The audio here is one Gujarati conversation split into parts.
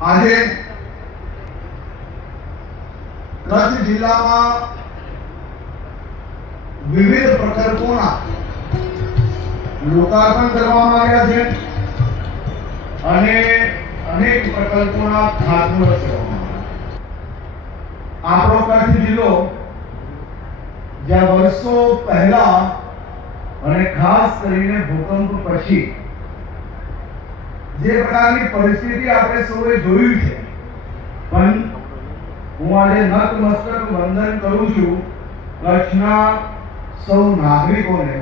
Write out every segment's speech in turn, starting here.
આજે કચ્છ જિલ્લામાં વિવિધ પ્રકલ્પોના લોકાર્પણ કરવામાં આવ્યા છે અને અનેક પ્રકલ્પોના ખાતમુહૂર્ત કરવામાં આવ્યા. આપણો કચ્છ જિલ્લો જ્યાં વર્ષો પહેલા અને ખાસ કરીને ભૂકંપ પછી જે પ્રકારની પરિસ્થિતિ આપણે સૌએ જોઈ છે, પણ હું આજે નતમસ્તક વંદન કરું છું કચ્છના સૌ નાગરિકોને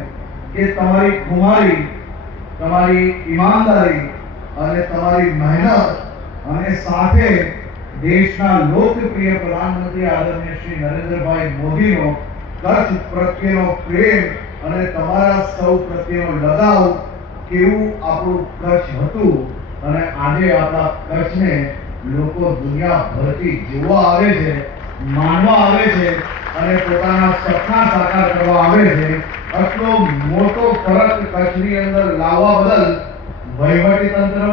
કે તમારી ખુમારી, તમારી ઈમાનદારી અને તમારી મહેનત અને સાથે દેશના લોકપ્રિય પ્રધાનમંત્રી આદરણીય શ્રી નરેન્દ્રભાઈ મોદીનો કચ્છ પ્રત્યેનો પ્રેમ અને તમારા સૌ પ્રત્યેનો લગાવ, કેવું આપણું કચ્છ હતું અને આજે આપણા કચ્છને લોકો દુનિયાભરથી જોવા આવે છે, માનવા આવે છે અને પોતાના સપના સાકાર કરવા આવે છે. આટલો મોટો ફરક કચ્છની અંદર લાવવા બદલ વહીવટી તંત્ર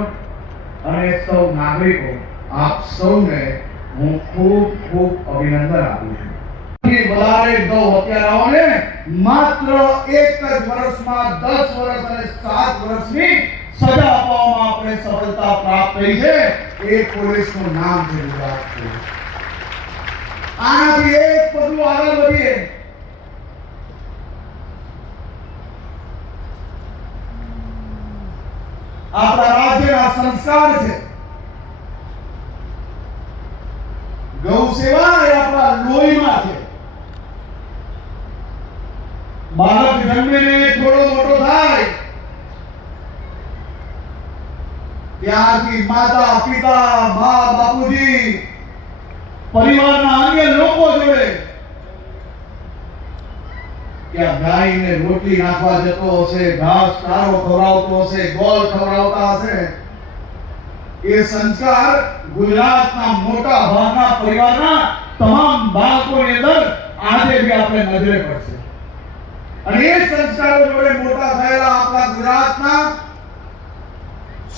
અને સૌ નાગરિકો, આપ સૌને હું ખૂબ ખૂબ અભિનંદન આપું છું. બલારે ગૌ હત્યારાઓને માત્ર એક જ વર્ષમાં 10 વર્ષ અને 7 વર્ષની સજા આપવામાં આપણે સફળતા પ્રાપ્ત થઈ છે. એ પોલીસનું નામ છે ગુજરાત પોલીસ. આનાથી એક પગલું આગળ વધીએ. આપણા રાજ્યના સંસ્કાર છે. ગૌ સેવા એ આપણા લોહીમાં છે. બાળક જન્મીને થોડો મોટો થાય ત્યારથી માતા, પિતા, મા, બાપુજી, પરિવારના અન્ય લોકો જોડે ત્યાં ગાયને રોટલી નાખવા જતો હશે, ઘાસ ચારો ખવડાવતો હશે, ગોળ ખવડાવતા હશે. એ સંસ્કાર ગુજરાતના મોટા ભાગના પરિવારના તમામ બાળકોની અંદર આજે બી આપણે નજરે પડશે. અને એ સંસ્કારો જોડે મોટા થયેલા આપણા ગુજરાતના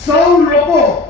સૌ લોકો